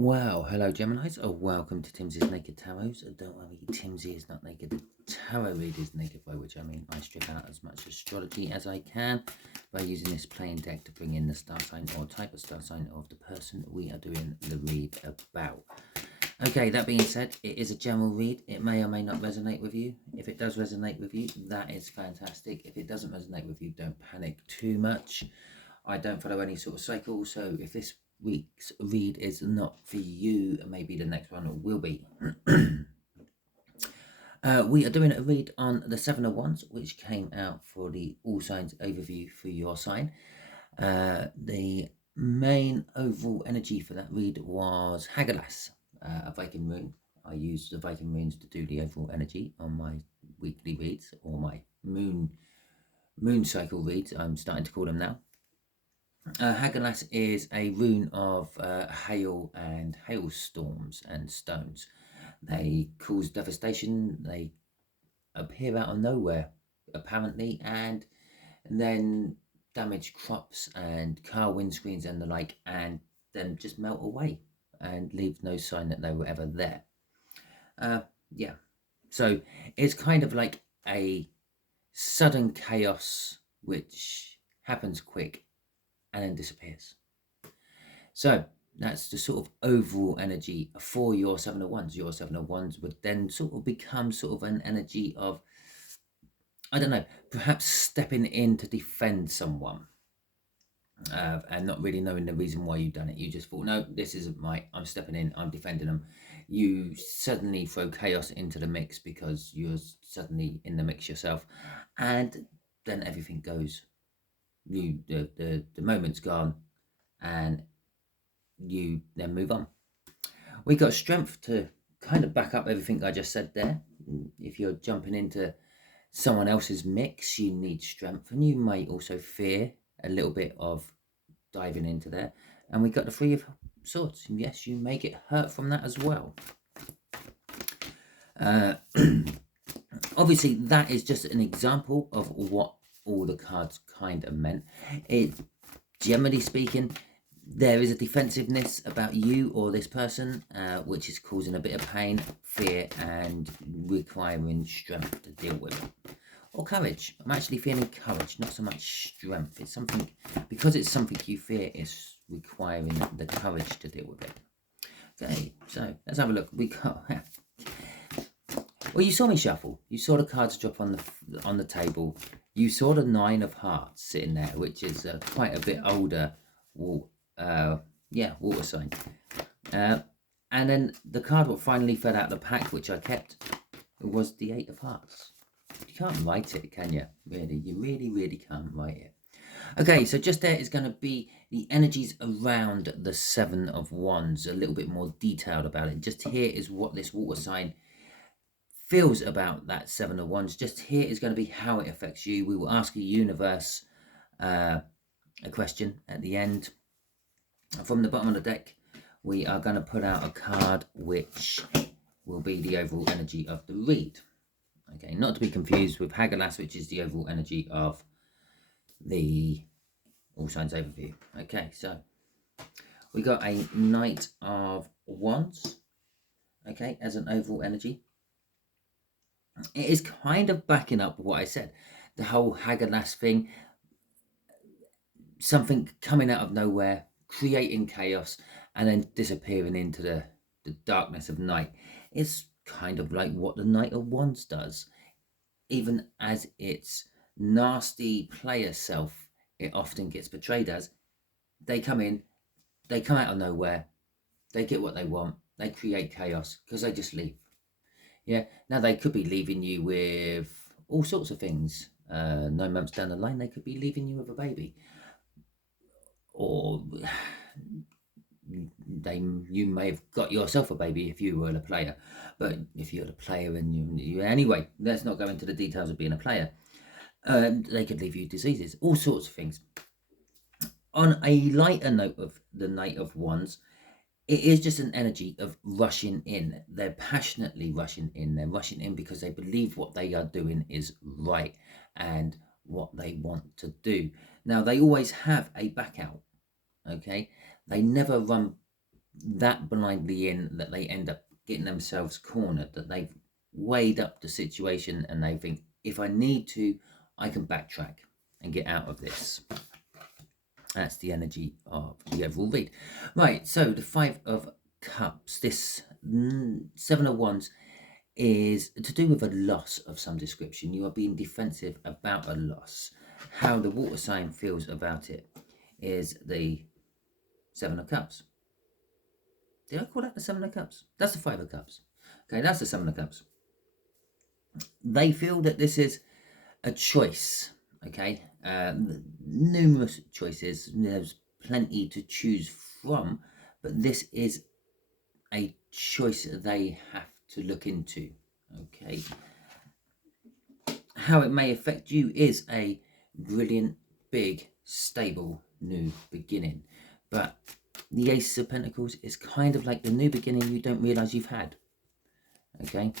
Well, hello Geminis, welcome to Timsy's Naked Tarot. Don't worry, Timsy is not naked, the tarot read is naked, by which I mean I strip out as much astrology as I can by using this plain deck to bring in the star sign or type of star sign of the person we are doing the read about. Okay, that being said, it is a general read. It may or may not resonate with you. If it does resonate with you, that is fantastic. If it doesn't resonate with you, don't panic too much. I don't follow any sort of cycle, so if this week's read is not for you, maybe the next one will be. We are doing a read on the Seven of Wands, which came out for the All Signs overview for your sign. The main overall energy for that read was Hagalas, a Viking rune. I use the Viking runes to do the overall energy on my weekly reads, or my moon cycle reads, I'm starting to call them now. Hagalas is a rune of hail and hailstorms and stones. They cause devastation. They appear out of nowhere, apparently, and then damage crops and car windscreens and the like, and then just melt away and leave no sign that they were ever there. Yeah, so it's kind of like a sudden chaos which happens quick and then disappears. So that's the sort of overall energy for your Seven of Wands. Your Seven of Wands would then sort of become sort of an energy of, I don't know, perhaps stepping in to defend someone, and not really knowing the reason why you've done it. You just thought, no, this isn't right. I'm stepping in, I'm defending them. You suddenly throw chaos into the mix because you're suddenly in the mix yourself, and then everything goes. The moment's gone, and you then move on. We got strength to kind of back up everything I just said there. If you're jumping into someone else's mix, you need strength, and you may also fear a little bit of diving into there. And we got the Three of Swords. Yes, you may get hurt from that as well. Obviously, that is just an example of what all the cards kind of meant. It, generally speaking, there is a defensiveness about you or this person, which is causing a bit of pain, fear, and requiring strength to deal with it. Or courage. I'm actually feeling courage, not so much strength. It's something, because it's something you fear, it's requiring the courage to deal with it. Okay, so let's have a look. We got... Well, you saw me shuffle. You saw the cards drop on the table. You saw the Nine of Hearts sitting there, which is quite a bit older water sign. And then the card what finally fell out of the pack, which I kept, was the Eight of Hearts. You can't write it, can you? Really, you really can't write it. Okay, so just there is going to be the energies around the Seven of Wands, a little bit more detailed about it. Just here is what this water sign feels about that Seven of Wands. Just here is going to be how it affects you. We will ask the universe a question at the end. From the bottom of the deck, we are going to put out a card which will be the overall energy of the read. Okay, not to be confused with Hagalas, which is the overall energy of the All Signs overview. Okay, so we got a Knight of Wands, okay, as an overall energy. It is kind of backing up what I said. The whole Hagalas thing, something coming out of nowhere, creating chaos, and then disappearing into the darkness of night. It's kind of like what the Knight of Wands does. Even as its nasty player self, it often gets portrayed as, they come in, they come out of nowhere, they get what they want, they create chaos because they just leave. Yeah, now they could be leaving you with all sorts of things. 9 months down the line, they could be leaving you with a baby. Or you may have got yourself a baby if you were a player. But if you're a player and you anyway, let's not go into the details of being a player. They could leave you diseases, all sorts of things. On a lighter note of the Knight of Wands, it is just an energy of rushing in. They're passionately rushing in. They're rushing in because they believe what they are doing is right and what they want to do. Now, they always have a back out, okay? They never run that blindly in that they end up getting themselves cornered, that they've weighed up the situation and they think, if I need to, I can backtrack and get out of this. That's the energy of the overall read. Right, so the Five of Cups, this Seven of Wands, is to do with a loss of some description. You are being defensive about a loss. How the water sign feels about it is the Seven of Cups. Did I call that the Seven of Cups? That's the Five of Cups. Okay, that's the Seven of Cups. They feel that this is a choice. Okay, numerous choices. There's plenty to choose from, but this is a choice they have to look into. Okay, how it may affect you is a brilliant, big, stable new beginning, but the Ace of Pentacles is kind of like the new beginning you don't realize you've had. Okay,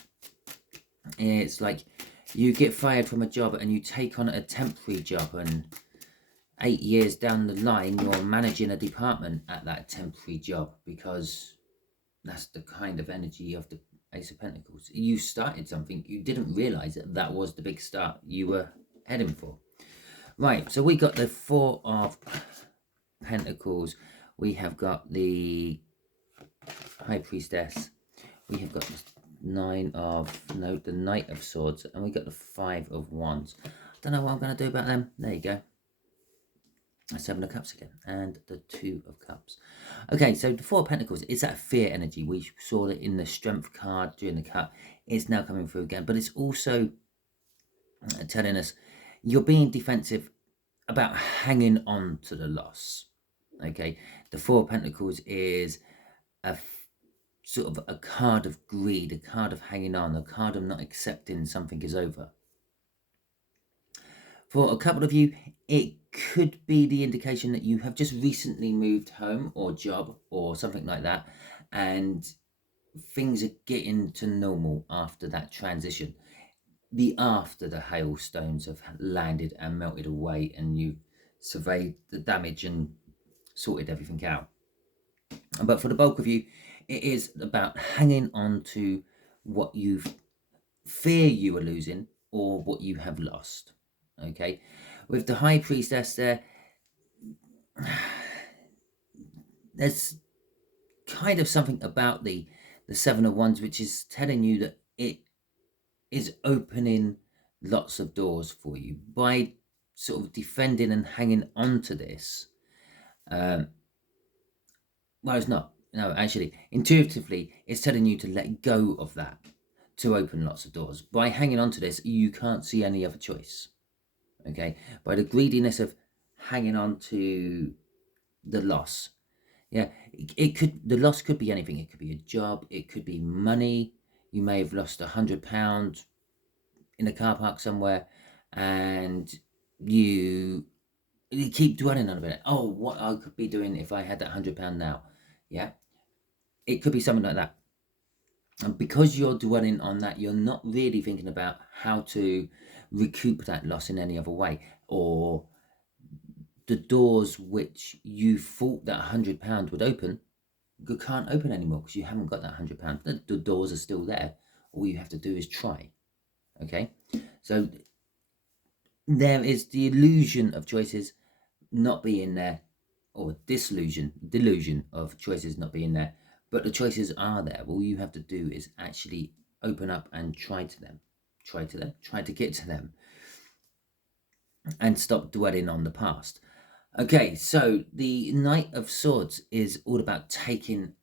it's like you get fired from a job and you take on a temporary job, and 8 years down the line you're managing a department at that temporary job, because that's the kind of energy of the Ace of Pentacles. You started something, you didn't realize that that was the big start you were heading for. Right, so we got the Four of Pentacles, we have got the High Priestess, we have got the Knight of Swords, and we got the Five of Wands. I don't know what I'm going to do about them. There you go. Seven of Cups again, and the Two of Cups. Okay, so the Four of Pentacles is that fear energy. We saw that in the Strength card during the cut. It's now coming through again, but it's also telling us you're being defensive about hanging on to the loss. Okay, the Four of Pentacles is a sort of a card of greed, a card of hanging on, a card of not accepting something is over. For a couple of you, it could be the indication that you have just recently moved home or job or something like that, and things are getting to normal after that transition. After the hailstones have landed and melted away and you've surveyed the damage and sorted everything out. But for the bulk of you, it is about hanging on to what you fear you are losing or what you have lost. Okay, with the High Priestess there, there's kind of something about the Seven of Wands which is telling you that it is opening lots of doors for you by sort of defending and hanging on to this. Well, it's not. No, actually, intuitively, it's telling you to let go of that to open lots of doors. By hanging on to this, you can't see any other choice. Okay, by the greediness of hanging on to the loss. Yeah, the loss could be anything. It could be a job, it could be money. You may have lost £100 in a car park somewhere, and you keep dwelling on it. Oh, what I could be doing if I had that £100 now. Yeah, it could be something like that. And because you're dwelling on that, you're not really thinking about how to recoup that loss in any other way, or the doors which you thought that £100 would open, you can't open anymore because you haven't got that £100. The doors are still there. All you have to do is try. Okay, so there is the illusion of choices not being there, or delusion of choices not being there, but the choices are there. All you have to do is actually open up and try to get to them, and stop dwelling on the past. Okay, so the Knight of Swords is all about taking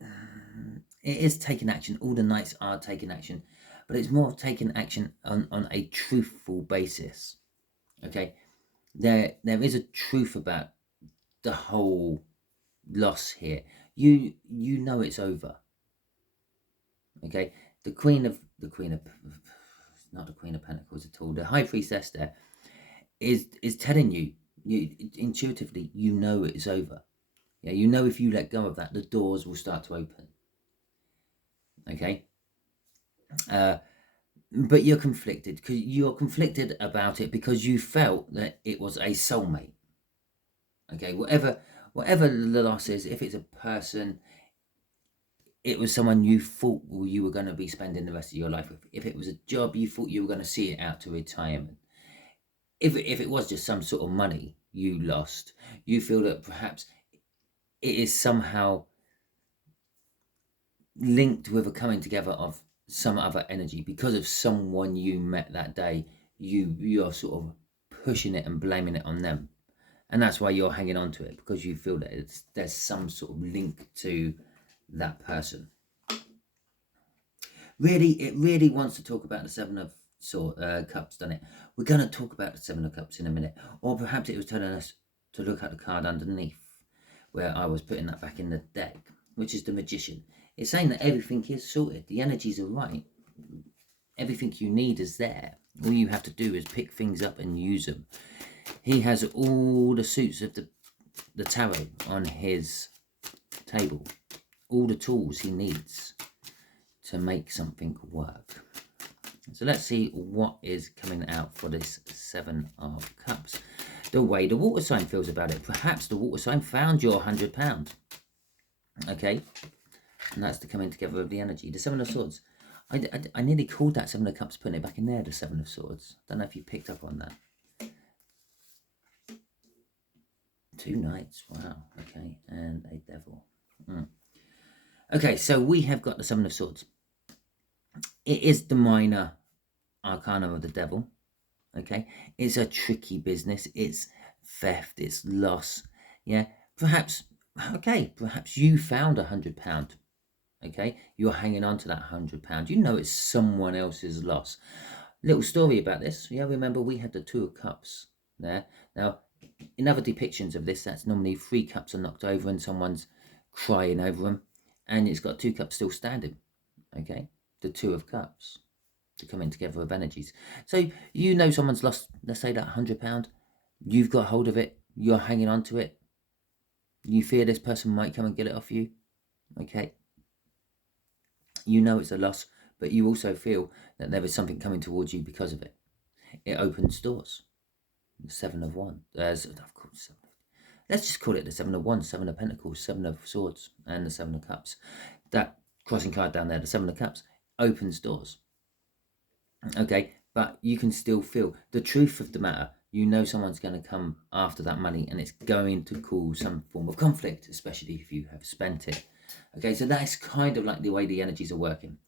it is taking action. All the knights are taking action, but it's more of taking action on a truthful basis. Okay, there is a truth about the whole loss here. You know it's over. Okay, the Queen of not the Queen of Pentacles at all. The High Priestess there is telling you intuitively, you know it's over. Yeah, you know if you let go of that, the doors will start to open. Okay, but you're conflicted about it because you felt that it was a soulmate. Okay, whatever whatever the loss is, if it's a person, it was someone you thought you were going to be spending the rest of your life with. If it was a job, you thought you were going to see it out to retirement. If it was just some sort of money you lost, you feel that perhaps it is somehow linked with a coming together of some other energy because of someone you met that day. You're sort of pushing it and blaming it on them, and that's why you're hanging on to it, because you feel that there's some sort of link to that person. It really wants to talk about the Seven of Cups, doesn't it? We're going to talk about the Seven of Cups in a minute, or perhaps it was telling us to look at the card underneath, where I was putting that back in the deck, which is the Magician. It's saying that everything is sorted. The energies are right. Everything you need is there. All you have to do is pick things up and use them. He has all the suits of the tarot on his table. All the tools he needs to make something work. So let's see what is coming out for this Seven of Cups. The way the water sign feels about it. Perhaps the water sign found your £100. Okay, and that's the coming together of the energy. The Seven of Swords. I nearly called that Seven of Cups, putting it back in there, the Seven of Swords. Don't know if you picked up on that. Two knights, wow, okay, and a devil. Okay, so we have got the Seven of Swords. It is the minor arcana of the devil, okay? It's a tricky business. It's theft, it's loss, yeah? Perhaps you found £100, okay? You're hanging on to that £100. You know it's someone else's loss. Little story about this, yeah? Remember we had the Two of Cups there. Now, in other depictions of this, that's normally 3 cups are knocked over and someone's crying over them, and it's got 2 cups still standing, okay? The Two of Cups, the coming together of energies. So you know someone's lost, let's say, that £100. You've got hold of it. You're hanging on to it. You fear this person might come and get it off you, okay? You know it's a loss, but you also feel that there is something coming towards you because of it. It opens doors. The Seven of Wands. Let's just call it the Seven of Wands, Seven of Pentacles, Seven of Swords, and the Seven of Cups. That crossing card down there, the Seven of Cups, opens doors. Okay, but you can still feel the truth of the matter. You know someone's going to come after that money, and it's going to cause some form of conflict, especially if you have spent it. Okay, so that's kind of like the way the energies are working.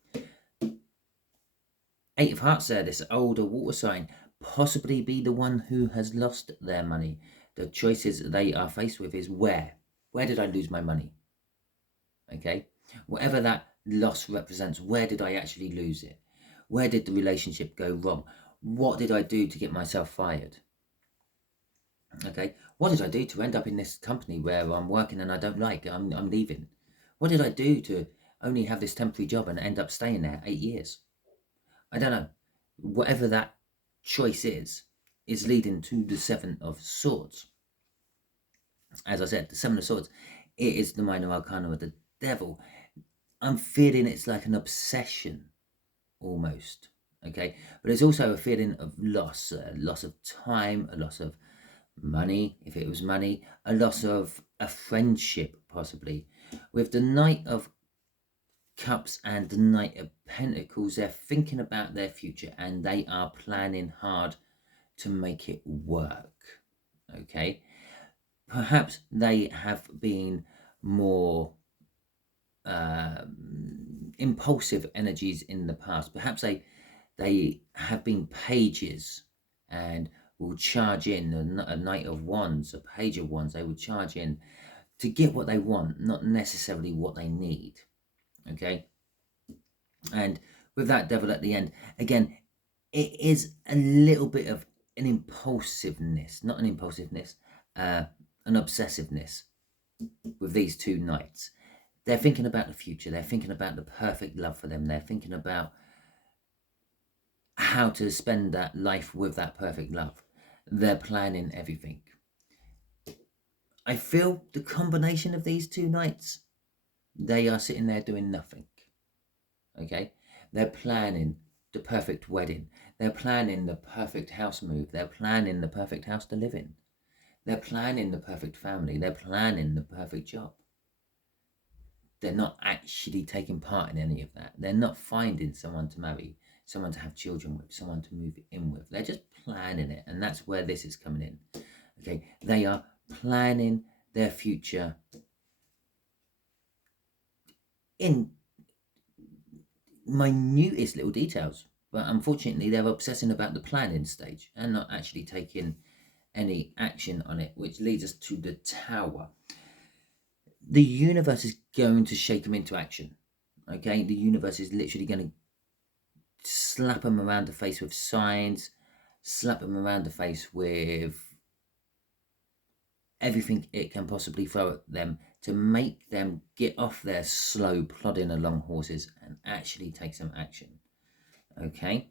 8 of Hearts there, this older water sign, possibly be the one who has lost their money. The choices they are faced with is where did I lose my money? Okay, whatever that loss represents, where did I actually lose it? Where did the relationship go wrong? What did I do to get myself fired? Okay, what did I do to end up in this company where I'm working and I don't like? I'm leaving. What did I do to only have this temporary job and end up staying there 8 years? I don't know. Whatever that choice is leading to the Seven of Swords. As I said, the Seven of Swords, it is the minor arcana of the devil. I'm feeling it's like an obsession, almost, okay? But it's also a feeling of loss, a loss of time, a loss of money, if it was money, a loss of a friendship, possibly. With the Knight of Cups and the Knight of Pentacles, they're thinking about their future and they are planning hard to make it work, okay? Perhaps they have been more impulsive energies in the past. Perhaps they have been pages and will charge in, a Knight of Wands, a Page of Wands, they will charge in to get what they want, not necessarily what they need, okay? And with that Devil at the end, again, it is a little bit of an impulsiveness, not an impulsiveness, an obsessiveness with these two knights. They're thinking about the future. They're thinking about the perfect love for them. They're thinking about how to spend that life with that perfect love. They're planning everything. I feel the combination of these two knights, they are sitting there doing nothing. Okay? They're planning the perfect wedding. They're planning the perfect house move. They're planning the perfect house to live in. They're planning the perfect family. They're planning the perfect job. They're not actually taking part in any of that. They're not finding someone to marry, someone to have children with, someone to move in with. They're just planning it. And that's where this is coming in. Okay. They are planning their future in minutest little details. But unfortunately, they're obsessing about the planning stage and not actually taking any action on it, which leads us to the Tower. The universe is going to shake them into action. Okay, the universe is literally going to slap them around the face with signs, slap them around the face with everything it can possibly throw at them to make them get off their slow plodding along horses and actually take some action. Okay,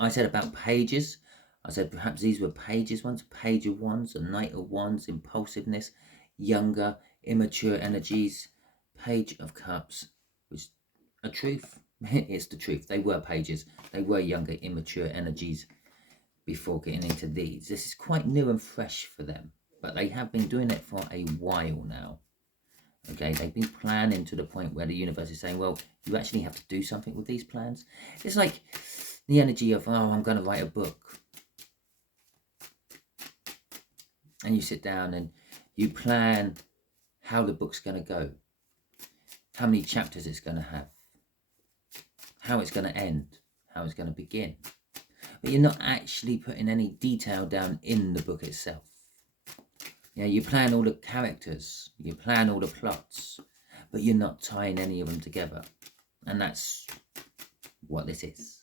I said about pages. I said perhaps these were pages once, page of wands, a knight of wands, impulsiveness, younger, immature energies, page of cups, which a truth. It's the truth. They were pages. They were younger, immature energies before getting into these. This is quite new and fresh for them, but they have been doing it for a while now. Okay, they've been planning to the point where the universe is saying, well, you actually have to do something with these plans. It's like the energy of, oh, I'm going to write a book. And you sit down and you plan how the book's going to go, how many chapters it's going to have, how it's going to end, how it's going to begin. But you're not actually putting any detail down in the book itself. Yeah, you plan all the characters, you plan all the plots, but you're not tying any of them together. And that's what this is.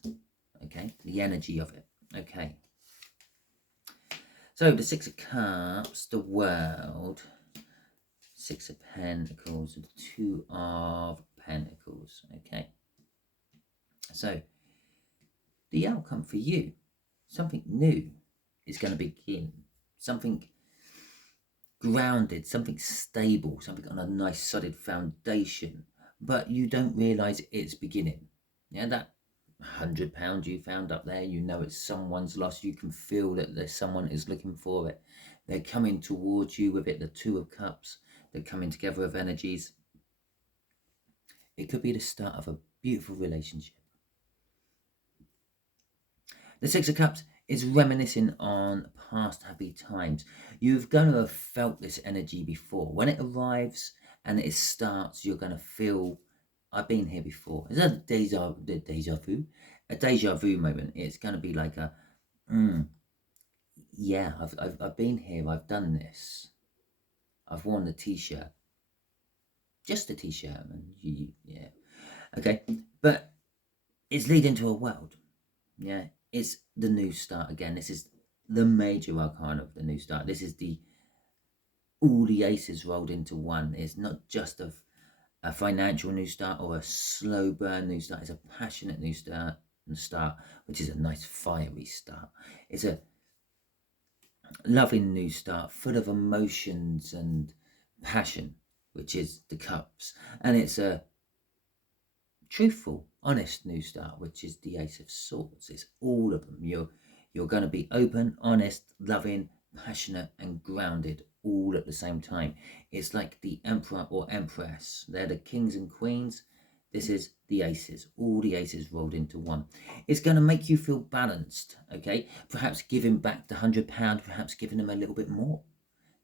Okay, the energy of it. Okay. So the Six of Cups, the World, Six of Pentacles, the Two of Pentacles. Okay. So the outcome for you, something new is going to begin. Something grounded, something stable, something on a nice solid foundation, but you don't realize it's beginning. Yeah, that £100 you found up there, you know it's someone's loss. You can feel that there's someone is looking for it. They're coming towards you with it. The Two of Cups, they're coming together with energies. It could be the start of a beautiful relationship. The Six of Cups is reminiscing on past happy times. You're going to have felt this energy before. When it arrives and it starts, you're going to feel, I've been here before. It's a deja vu moment. It's going to be like a, yeah, I've been here. I've done this. I've worn the t-shirt, just a t-shirt, and yeah, okay. But it's leading to a world. Yeah, it's the new start again. This is the major arcana of the new start. This is all the aces rolled into one. It's not just a financial new start or a slow burn new start. It's a passionate new start, which is a nice fiery start. It's a loving new start, full of emotions and passion, which is the cups. And it's a truthful, honest new start, which is the Ace of Swords. It's all of them. You're going to be open, honest, loving, passionate, and grounded all at the same time. It's like the Emperor or Empress. They're the kings and queens. This is the aces, all the aces rolled into one. It's going to make you feel balanced, okay? Perhaps giving back the £100, perhaps giving them a little bit more.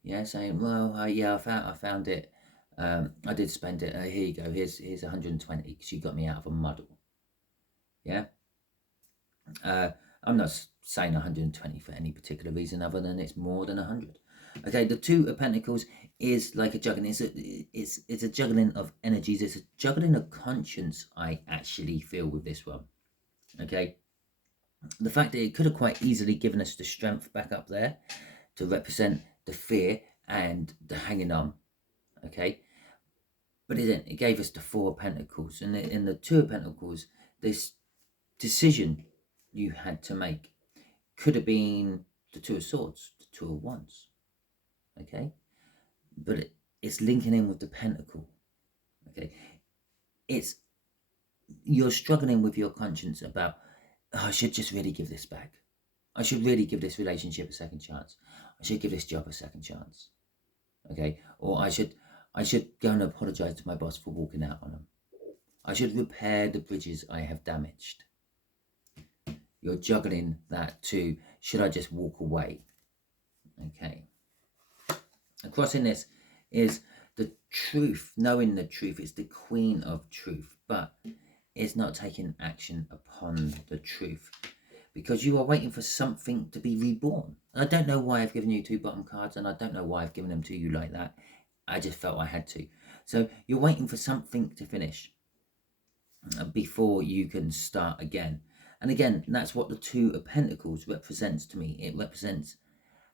Yeah, saying, well, yeah, I found it. I did spend it. Here you go. Here's 120 because you got me out of a muddle. Yeah. I'm not saying 120 for any particular reason other than it's more than 100. Okay, the Two of Pentacles is like a juggling. It's a juggling of energies. It's a juggling of conscience, I actually feel, with this one. Okay. The fact that it could have quite easily given us the strength back up there to represent the fear and the hanging on. Okay. But it didn't. It gave us the Four of Pentacles. And in the Two of Pentacles, this decision you had to make could have been the Two of Swords, the Two of Wands. Okay? But it's linking in with the Pentacle. Okay? You're struggling with your conscience about, oh, I should just really give this back. I should really give this relationship a second chance. I should give this job a second chance. Okay, or I should go and apologize to my boss for walking out on him. I should repair the bridges I have damaged. You're juggling that to, should I just walk away? Okay. Across in this is the truth, knowing the truth. It's the queen of truth, but it's not taking action upon the truth because you are waiting for something to be reborn. I don't know why I've given you 2 bottom cards, and I don't know why I've given them to you like that. I just felt I had to. So you're waiting for something to finish before you can start again. And again, that's what the 2 of Pentacles represents to me. It represents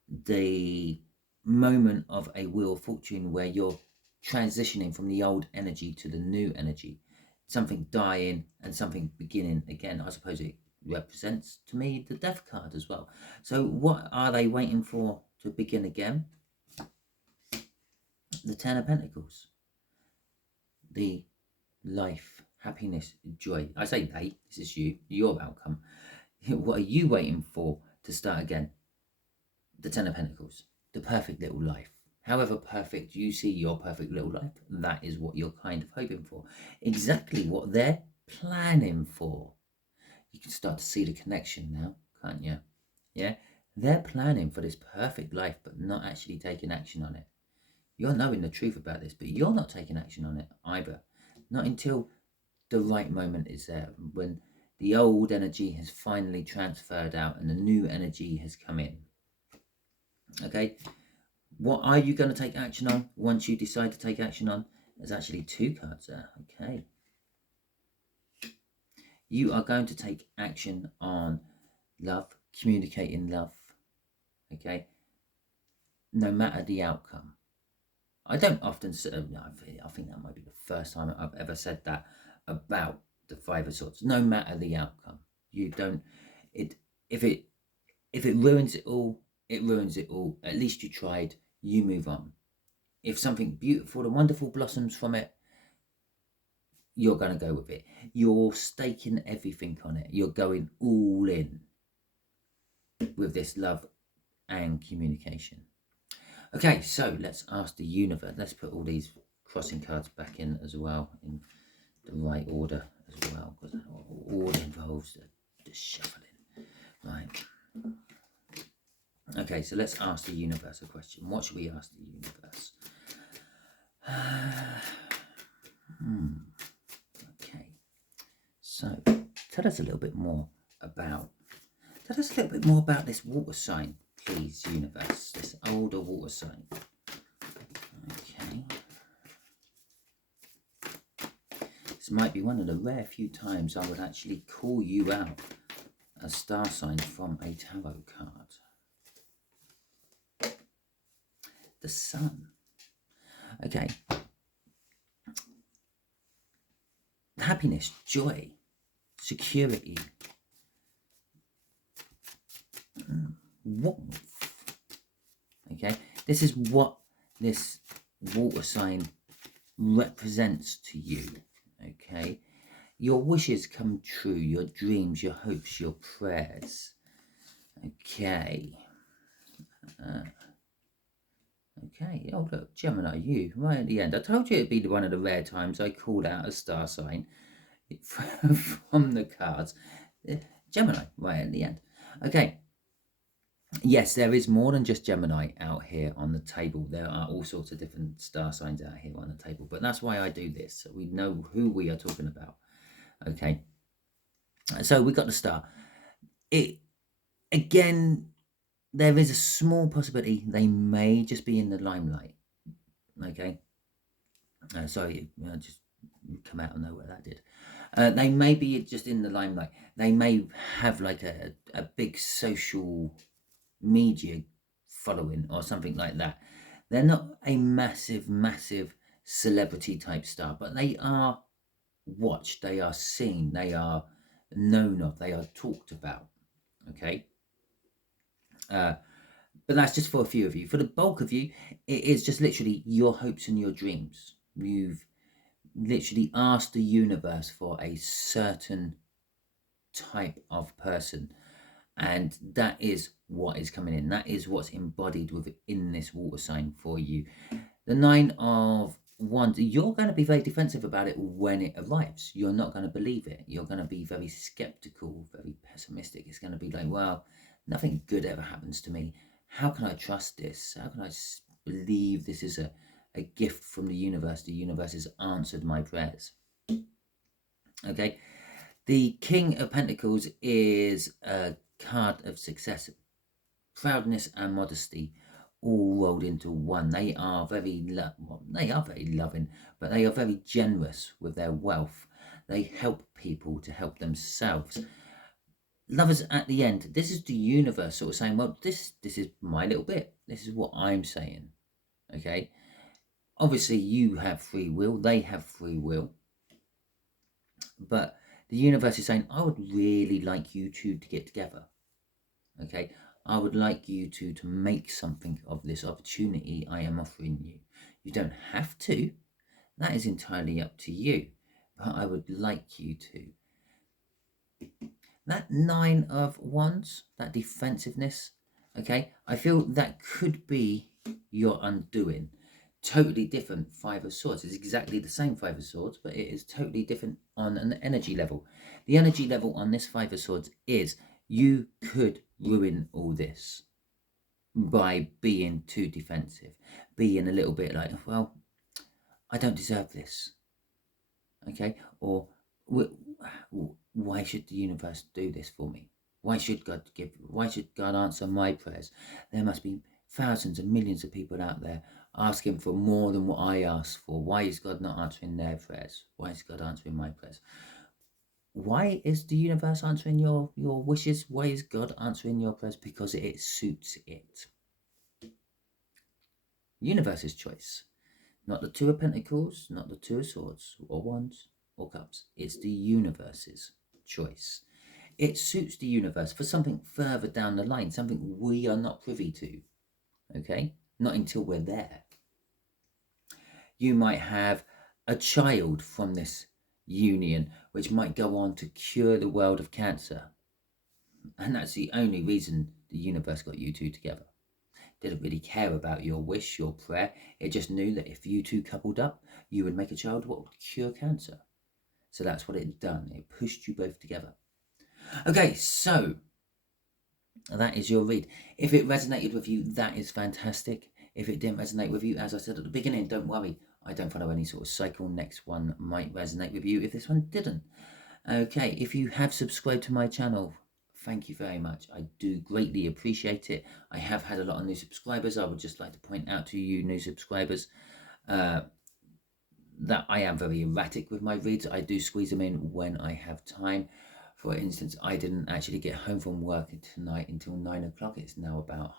the moment of a wheel of fortune where you're transitioning from the old energy to the new energy, something dying and something beginning again. I suppose it represents to me the Death card as well. So what are they waiting for to begin again? The 10 of Pentacles, the life, happiness, joy. I say they, this is you, your outcome. What are you waiting for to start again? The 10 of Pentacles, the perfect little life. However perfect you see your perfect little life, that is what you're kind of hoping for. Exactly what they're planning for. You can start to see the connection now, can't you? Yeah, they're planning for this perfect life, but not actually taking action on it. You're knowing the truth about this, but you're not taking action on it either. Not until the right moment is there, when the old energy has finally transferred out and the new energy has come in. Okay, what are you going to take action on once you decide to take action on? There's actually 2 cards there. Okay, you are going to take action on love, communicating love. Okay, no matter the outcome. I don't often say, I think that might be the first time I've ever said that about the 5 of Swords. No matter the outcome, you don't. If it ruins it all, it ruins it all. At least you tried. You move on. If something beautiful and wonderful blossoms from it, you're going to go with it. You're staking everything on it. You're going all in with this love and communication. Okay, so let's ask the universe. Let's put all these crossing cards back in as well, in the right order as well, because all involves the shuffling. Right. Okay, so let's ask the universe a question. What should we ask the universe? Okay, so tell us a little bit more about this water sign, please, universe, this older water sign. Okay, this might be one of the rare few times I would actually call you out a star sign from a tarot card. The Sun. Okay, happiness, joy, security, warmth. Okay, this is what this water sign represents to you. Okay, your wishes come true, your dreams, your hopes, your prayers. Okay. Okay, oh look, Gemini, you, right at the end. I told you it'd be one of the rare times I called out a star sign from the cards. Gemini, right at the end. Okay, yes, there is more than just Gemini out here on the table. There are all sorts of different star signs out here on the table, but that's why I do this, so we know who we are talking about. Okay, so we got the star. Again, there is a small possibility they may just be in the limelight. Okay, sorry, just come out of nowhere, that did. They may be just in the limelight. They may have like a big social media following or something like that. They're not a massive celebrity type star, but they are watched, they are seen, they are known of, they are talked about. Okay, but that's just for a few of you. For the bulk of you, it is just literally your hopes and your dreams. You've literally asked the universe for a certain type of person, And that is what is coming in. That is what's embodied within this water sign for you. The Nine of Wands, you're going to be very defensive about it when it arrives. You're not going to believe it. You're going to be very skeptical, very pessimistic. It's going to be like, well, nothing good ever happens to me. How can I trust this? How can I believe this is a gift from the universe? The universe has answered my prayers. Okay. The King of Pentacles is a card of success, proudness and modesty all rolled into one. They are very loving, but they are very generous with their wealth. They help people to help themselves. Lovers at the end, this is the universe sort of saying, well, this is my little bit. This is what I'm saying. Okay. Obviously, you have free will. They have free will. But the universe is saying, I would really like you two to get together. Okay, I would like you two to make something of this opportunity I am offering you. You don't have to. That is entirely up to you. But I would like you to. That Nine of Wands, that defensiveness, okay, I feel that could be your undoing. Totally different Five of Swords. It's exactly the same Five of Swords, but it is totally different on an energy level. The energy level on this Five of Swords is you could ruin all this by being too defensive, being a little bit like, well, I don't deserve this. Okay? Or why should the universe do this for me? Why should God answer my prayers? There must be thousands and millions of people out there asking for more than what I ask for. Why is God not answering their prayers? Why is God answering my prayers? Why is the universe answering your wishes? Why is God answering your prayers? Because it suits it. Universe's choice. Not the Two of Pentacles, not the Two of Swords, or Wands, or Cups. It's the universe's choice. It suits the universe for something further down the line, something we are not privy to. Okay? Not until we're there. You might have a child from this union, which might go on to cure the world of cancer. And that's the only reason the universe got you two together. Didn't really care about your wish, your prayer. It just knew that if you two coupled up, you would make a child what would cure cancer. So that's what it done. It pushed you both together. Okay, so that is your read. If it resonated with you, that is fantastic. If it didn't resonate with you, as I said at the beginning, don't worry. I don't follow any sort of cycle. Next one might resonate with you if this one didn't. Okay, if you have subscribed to my channel, thank you very much. I do greatly appreciate it. I have had a lot of new subscribers. I would just like to point out to you new subscribers that I am very erratic with my reads. I do squeeze them in when I have time. For instance, I didn't actually get home from work tonight until 9 o'clock. It's now about